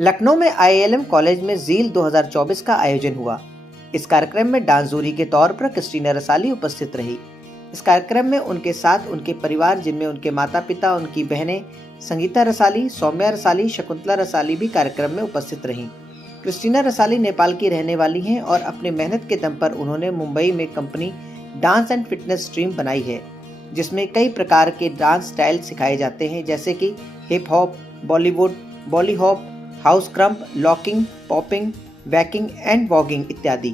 लखनऊ में IIM college में Zeal 2024 का आयोजन हुआ। इस कार्यक्रम में डांस जूरी के तौर पर क्रिस्टीना रसाली उपस्थित रही। इस कार्यक्रम में उनके साथ उनके परिवार, जिनमें उनके माता पिता, उनकी बहनें संगीता रसाली, सौम्या रसाली, शकुंतला रसाली भी कार्यक्रम में उपस्थित रहीं। क्रिस्टीना रसाली नेपाल की रहने वाली हैं और अपने मेहनत के दम पर उन्होंने मुंबई में company dance and fitness stream बनाई है, जिसमें कई प्रकार के डांस स्टाइल सिखाए जाते हैं, जैसे कि hip hop, Bollywood, bolly hop, house krump, locking, popping, waacking and voguing इत्यादि।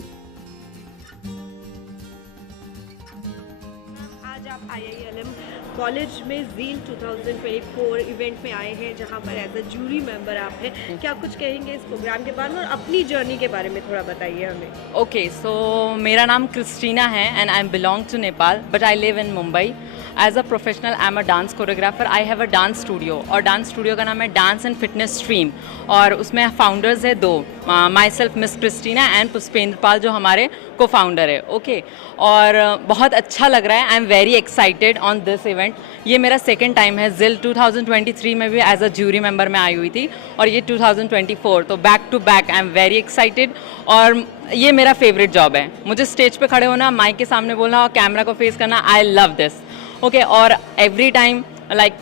आज आप आईआईएम कॉलेज में ज़ील 2024 इवेंट में आए हैं, जहां पर एज अ जूरी मेंबर आप हैं। क्या कुछ कहेंगे इस प्रोग्राम के बारे में और अपनी जर्नी के बारे में थोड़ा बताइए हमें। ओके, सो मेरा नाम क्रिस्टीना है and I belong to Nepal but I live in Mumbai. As a professional I am a dance choreographer. I have a dance studio और डांस स्टूडियो का नाम है डांस एंड फिटनेस स्ट्रीम और उसमें फाउंडर्स है दो, myself miss Christina and Pushpendra Pal जो हमारे को फाउंडर है। ओके, और बहुत अच्छा लग रहा है। आई am very excited on this event. ये मेरा सेकेंड टाइम है। ज़ील 2023 में भी एज अ जूरी मेंबर में आई हुई थी और ये 2024, तो back to back I am very excited. और ये मेरा फेवरेट जॉब है। मुझे स्टेज पे खड़े होना, माइक के सामने बोलना और कैमरा को फेस करना, आई लव दिस। ओके, और every time like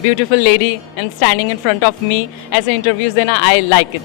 beautiful lady and standing in front of me, ऐसे इंटरव्यूज देना, I like it.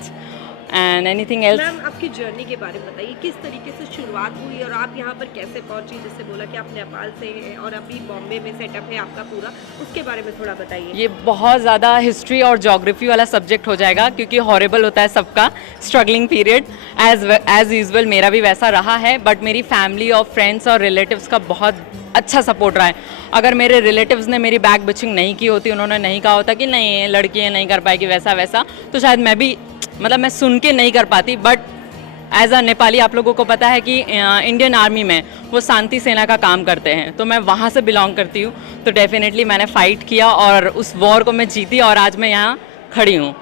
And anything else. Ma'am, आपकी जर्नी के बारे में बताइए, किस तरीके से शुरुआत हुई और आप यहाँ पर कैसे पहुँची? जैसे बोला कि आप नेपाल से हैं और अभी बॉम्बे में सेटअप है आपका पूरा, उसके बारे में थोड़ा बताइए। ये बहुत ज़्यादा हिस्ट्री और ज्योग्राफी वाला सब्जेक्ट हो जाएगा क्योंकि हॉरेबल होता है सबका स्ट्रगलिंग पीरियड। एज यूजुअल मेरा भी वैसा रहा है, बट मेरी फैमिली और फ्रेंड्स और रिलेटिव्स का बहुत अच्छा सपोर्ट रहा है। अगर मेरे रिलेटिव्स ने मेरी बैक बिचिंग नहीं की होती, उन्होंने नहीं कहा होता कि नहीं ये लड़की है नहीं कर पाएगी वैसा वैसा, तो शायद मैं भी मैं सुन के नहीं कर पाती। बट एज अ नेपाली आप लोगों को पता है कि इंडियन आर्मी में वो शांति सेना का काम करते हैं, तो मैं वहाँ से बिलोंग करती हूँ। तो डेफिनेटली मैंने फ़ाइट किया और उस वॉर को मैं जीती और आज मैं यहाँ खड़ी हूँ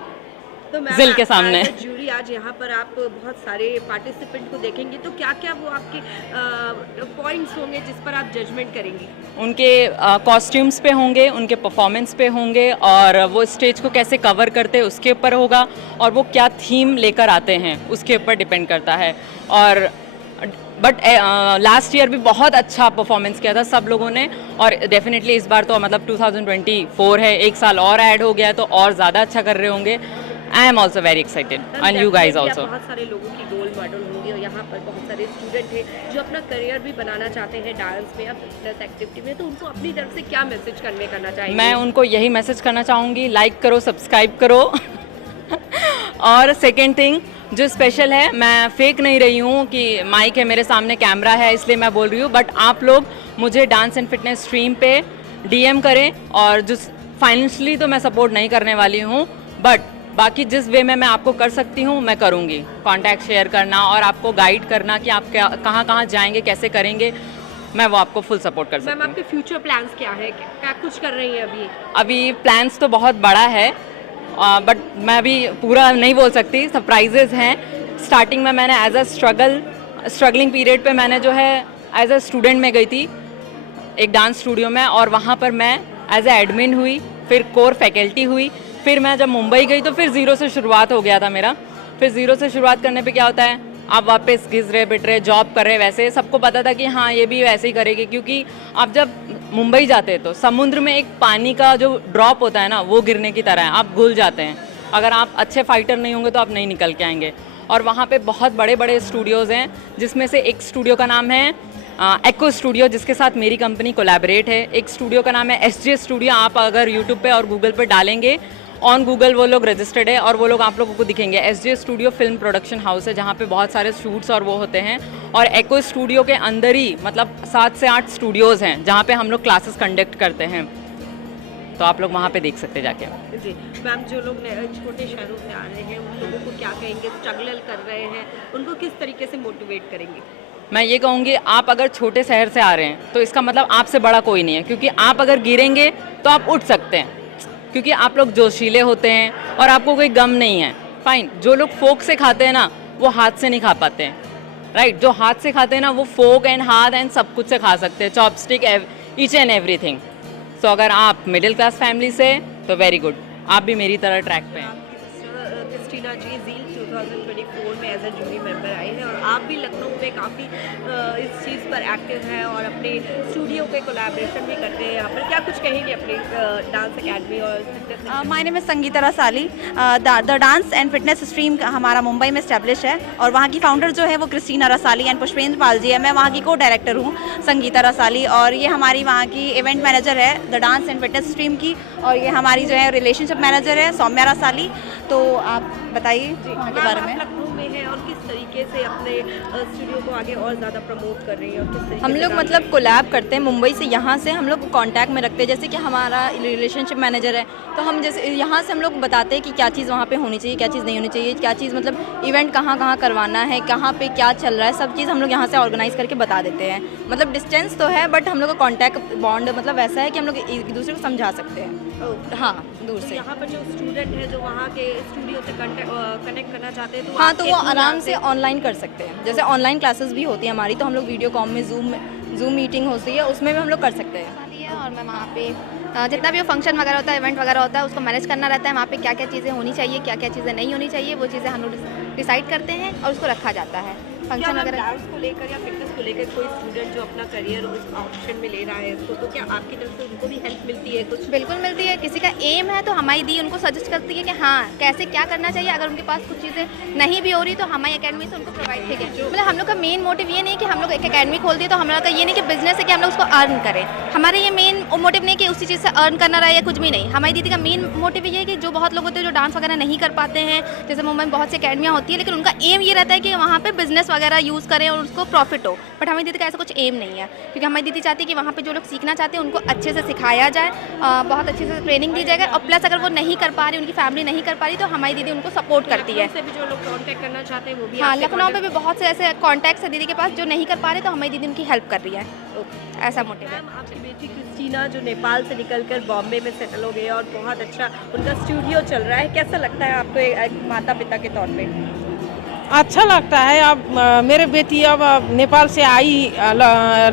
तो ज़ील के सामने। जूरी आज यहाँ पर आप बहुत सारे पार्टिसिपेंट को देखेंगे, तो क्या क्या वो आपके पॉइंट्स होंगे जिस पर आप जजमेंट करेंगी? उनके कॉस्ट्यूम्स पे होंगे, उनके परफॉर्मेंस पे होंगे और वो स्टेज को कैसे कवर करते हैं उसके ऊपर होगा और वो क्या थीम लेकर आते हैं उसके ऊपर डिपेंड करता है। और बट लास्ट ईयर भी बहुत अच्छा परफॉर्मेंस किया था सब लोगों ने और डेफिनेटली इस बार तो 2024 है, एक साल और ऐड हो गया है तो और ज़्यादा अच्छा कर रहे होंगे। I am also very excited and you guys also. बहुत सारे लोगों की गोल मॉडल होंगे और यहाँ पर बहुत सारे स्टूडेंट हैं जो अपना करियर भी बनाना चाहते हैं डांस में या फिटनेस एक्टिविटी में, तो उनको अपनी तरफ से क्या मैसेज कन्वे करना चाहिए? मैं उनको यही मैसेज करना चाहूँगी, लाइक करो, सब्सक्राइब करो और सेकेंड थिंग जो स्पेशल है, मैं फेक नहीं रही हूँ कि माइक है मेरे सामने, कैमरा है इसलिए मैं बोल रही हूँ, बट आप लोग मुझे डांस एंड फिटनेस स्ट्रीम पे DM करें और जो फाइनेंशियली तो मैं सपोर्ट नहीं करने वाली हूँ, बट बाकी जिस वे में मैं आपको कर सकती हूँ मैं करूँगी। कॉन्टैक्ट शेयर करना और आपको गाइड करना कि आप क्या कहाँ कहाँ जाएंगे, कैसे करेंगे, मैं वो आपको फुल सपोर्ट कर सकती हूँ। मैम, आपके फ्यूचर प्लान्स क्या है? क्या कुछ कर रही हैं अभी? अभी प्लान्स तो बहुत बड़ा है बट मैं अभी पूरा नहीं बोल सकती, सरप्राइजेज हैं। स्टार्टिंग में मैंने एज अ स्ट्रगलिंग पीरियड पे मैंने जो है एज अ स्टूडेंट में गई थी एक डांस स्टूडियो में और वहाँ पर मैं एज अ एडमिन हुई, फिर कोर फैकल्टी हुई, फिर मैं जब मुंबई गई तो फिर ज़ीरो से शुरुआत हो गया था मेरा। फिर ज़ीरो से शुरुआत करने पे क्या होता है, आप वापस घिस रहे पिट रहे, जॉब कर रहे, वैसे सबको पता था कि हाँ ये भी वैसे ही करेगी, क्योंकि आप जब मुंबई जाते हैं तो समुद्र में एक पानी का जो ड्रॉप होता है ना, वो गिरने की तरह है, आप घुल जाते हैं। अगर आप अच्छे फाइटर नहीं होंगे तो आप नहीं निकल के आएंगे। और वहाँ पे बहुत बड़े बड़े स्टूडियोज़ हैं, जिसमें से एक स्टूडियो का नाम है एको स्टूडियो, जिसके साथ मेरी कंपनी कोलैबोरेट है। एक स्टूडियो का नाम है SJ स्टूडियो। आप अगर यूट्यूब पे और गूगल पे डालेंगे, ऑन गूगल वो लोग रजिस्टर्ड है और वो लोग आप लोगों को दिखेंगे। SJ studio film production house है जहाँ पे बहुत सारे शूट्स और वो होते हैं। और एको स्टूडियो के अंदर ही 7 से 8 स्टूडियोज़ हैं जहाँ पे हम लोग क्लासेस कंडक्ट करते हैं, तो आप लोग वहाँ पे देख सकते जाके। जी मैम, जो लोग छोटे शहरों से आ रहे हैं उन लोगों को क्या कहेंगे, स्ट्रगल कर रहे हैं, उनको किस तरीके से मोटिवेट करेंगे? मैं ये कहूँगी, आप अगर छोटे शहर से आ रहे हैं तो इसका मतलब आपसे बड़ा कोई नहीं है, क्योंकि आप अगर गिरेंगे तो आप उठ सकते हैं, क्योंकि आप लोग जोशीले होते हैं और आपको कोई गम नहीं है। फाइन, जो लोग फोक से खाते हैं ना वो हाथ से नहीं खा पाते हैं, राइट? जो हाथ से खाते हैं ना वो फोक एंड हाथ एंड सब कुछ से खा सकते हैं, चॉपस्टिक, ईच एंड एवरीथिंग। सो अगर आप मिडिल क्लास फैमिली से तो वेरी गुड, आप भी मेरी तरह ट्रैक पे हैं। क्रिस्टीना जी ज़ील 2024 में एज अ जूरी मेंबर आई हैं और आप भी लखनऊ में काफ़ी इस चीज़ पर एक्टिव हैं और अपने स्टूडियो पे कोलैबोरेशन भी करते हैं यहाँ पर। क्या कुछ कहेंगे अपनी डांस अकेडमी और fitness? My name is Sangeeta Rasaili. The dance and fitness stream हमारा मुंबई में इस्टेब्लिश है और वहाँ की फाउंडर जो है वो क्रिस्टीना रसाली एंड पुष्पेंद्र पाल जी है। मैं वहाँ की को डायरेक्टर हूँ संगीता रसाली और ये हमारी वहाँ की इवेंट मैनेजर है the dance and fitness stream की और ये हमारी जो है रिलेशनशिप मैनेजर है सौम्या रसाली। तो आप बताइए वहाँ के बारे में। लखनऊ में है और किस तरीके से अपने स्टूडियो को आगे और ज़्यादा प्रमोट कर रही है और किस तरीके हम से लोग काम मतलब कोलैब करते हैं मुंबई से, यहाँ से हम लोग कांटेक्ट में रखते हैं। जैसे कि हमारा रिलेशनशिप मैनेजर है तो हम जैसे यहाँ से हम लोग बताते हैं कि क्या चीज़ वहाँ पे होनी चाहिए, क्या चीज़ नहीं होनी चाहिए, क्या चीज़ मतलब इवेंट कहाँ कहाँ करवाना है, कहाँ पे क्या चल रहा है, सब चीज़ हम लोग यहाँ से ऑर्गेनाइज करके बता देते हैं। मतलब डिस्टेंस तो है बट हम लोग का कॉन्टैक्ट बॉन्ड मतलब वैसा है कि हम लोग एक दूसरे को समझा सकते हैं। हाँ, दूर से। यहाँ पर जो स्टूडेंट है जो वहाँ के स्टूडियो से कनेक्ट करना चाहते हैं तो हाँ, तो आपके वो थ्रू आराम यहाँ से ऑनलाइन कर सकते हैं। जैसे ऑनलाइन क्लासेस भी होती है हमारी तो हम लोग वीडियो कॉल में जूम मीटिंग होती है उसमें भी हम लोग कर सकते हैं। रसाली है और मैं वहाँ पे जितना भी फंक्शन वगैरह होता है इवेंट वगैरह होता है उसको मैनेज करना रहता है। वहाँ पे क्या क्या चीज़ें होनी चाहिए, क्या क्या चीज़ें नहीं होनी चाहिए, वो चीज़ें हम लोग डिसाइड करते हैं और उसको रखा जाता है क्या फंक्शन मैम वगैरह। डांस को लेकर या फिटनेस को लेकर कोई स्टूडेंट जो अपना करियर उस ऑप्शन में ले रहा है इसको तो क्या आपकी तरफ से उनको भी हेल्प मिलती है कुछ? बिल्कुल मिलती है। किसी का एम है तो हमारी दी उनको सजेस्ट करती है कि हाँ कैसे क्या करना चाहिए। अगर उनके पास कुछ चीज़ें नहीं भी हो रही तो हमारी अकेडमी से उनको प्रोवाइड ठीक है। मतलब हम लोग का मेन मोटिव ये नहीं कि हम लोग एक अकेडमी खोल दिए तो हम लोग का ये नहीं कि बिजनेस है कि हम लोग उसको अर्न करें। हमारा ये मेन मोटिव नहीं कि उसी चीज़ से अर्न करना रहा या कुछ भी नहीं। हमारी दीदी का मेन मोटिव ये है कि जो बहुत लोग होते हैं जो डांस वगैरह नहीं कर पाते हैं, जैसे मुंबई में बहुत सी अकेडमियाँ होती है लेकिन उनका एम ये रहता है कि वहाँ पे बिजनेस वगैरह यूज़ करें और उसको प्रॉफिट हो। बट हमारी दीदी का ऐसा कुछ एम नहीं है क्योंकि हमारी दीदी चाहती है कि वहाँ पे जो लोग सीखना चाहते हैं उनको अच्छे से सिखाया जाए, बहुत अच्छे से ट्रेनिंग दी जाएगा और प्लस अगर वो नहीं कर पा रही, उनकी फैमिली नहीं कर पा रही तो हमारी दीदी उनको सपोर्ट करती है। से भी जो लोग कांटेक्ट करना चाहते हैं वो भी हाँ, आपसे लखनऊ में भी बहुत से ऐसे कॉन्टैक्ट्स है दीदी के पास जो नहीं कर पा रहे तो हमारी दीदी उनकी हेल्प कर रही है। ऐसा मोटिव है। मैम आपकी बेटी क्रिस्टीना जो नेपाल से निकलकर बॉम्बे में सेटल हो गई है और बहुत अच्छा उनका स्टूडियो चल रहा है, कैसा लगता है आपको एक माता पिता के तौर पे? अच्छा लगता है। अब मेरे बेटी अब नेपाल से आई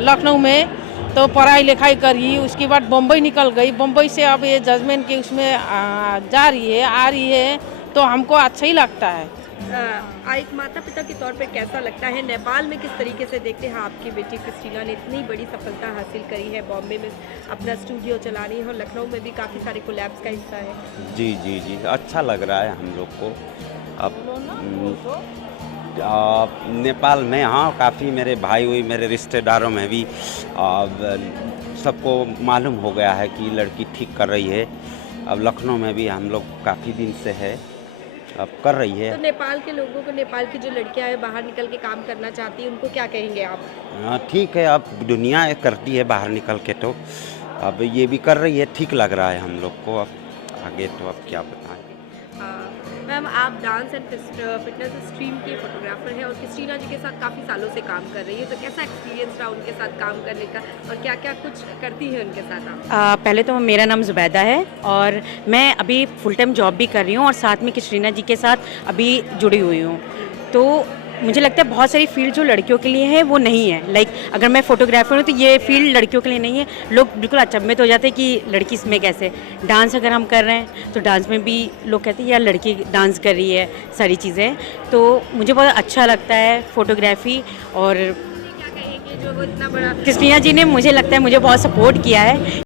लखनऊ में तो पढ़ाई लिखाई करी, उसके बाद बम्बई निकल गई। बम्बई से अब ये जजमेंट के उसमें जा रही है, आ रही है तो हमको अच्छा ही लगता है। एक माता पिता के तौर पे कैसा लगता है? नेपाल में किस तरीके से देखते हैं आपकी बेटी क्रिस्टीना ने इतनी बड़ी सफलता हासिल करी है, बॉम्बे में अपना स्टूडियो चला रही है और लखनऊ में भी काफ़ी सारे कोलैब्स का हिस्सा है। जी जी जी, अच्छा लग रहा है हम लोग को। अब नेपाल में हाँ काफ़ी मेरे भाई हुई मेरे रिश्तेदारों में भी सबको मालूम हो गया है कि लड़की ठीक कर रही है। अब लखनऊ में भी हम लोग काफ़ी दिन से है, अब कर रही है। तो नेपाल के लोगों को, नेपाल की जो लड़कियां हैं बाहर निकल के काम करना चाहती हैं उनको क्या कहेंगे आप? हाँ ठीक है, अब दुनिया करती है बाहर निकल के तो अब ये भी कर रही है, ठीक लग रहा है हम लोग को। अब आगे तो अब क्या बताएं। मैम आप डांस एंड फिटनेस स्ट्रीम की फोटोग्राफर हैं और क्रिस्टीना जी के साथ काफ़ी सालों से काम कर रही है, तो कैसा एक्सपीरियंस रहा उनके साथ काम करने का और क्या क्या कुछ करती है उनके साथ आप? पहले तो मेरा नाम ज़ुबैदा है और मैं अभी फुल टाइम जॉब भी कर रही हूँ और साथ में क्रिस्टीना जी के साथ अभी जुड़ी हुई हूँ। तो मुझे लगता है बहुत सारी फील्ड जो लड़कियों के लिए है वो नहीं है। लाइक अगर मैं फोटोग्राफर हूँ तो ये फील्ड लड़कियों के लिए नहीं है। लोग बिल्कुल अचंभित हो जाते हैं कि लड़की इसमें कैसे। डांस अगर हम कर रहे हैं तो डांस में भी लोग कहते हैं यार लड़की डांस कर रही है, सारी चीज़ें। तो मुझे बहुत अच्छा लगता है फोटोग्राफी। और क्या कहेंगे जो वो इतना बड़ा क्रिस्टीना जी ने मुझे लगता है मुझे बहुत सपोर्ट किया है।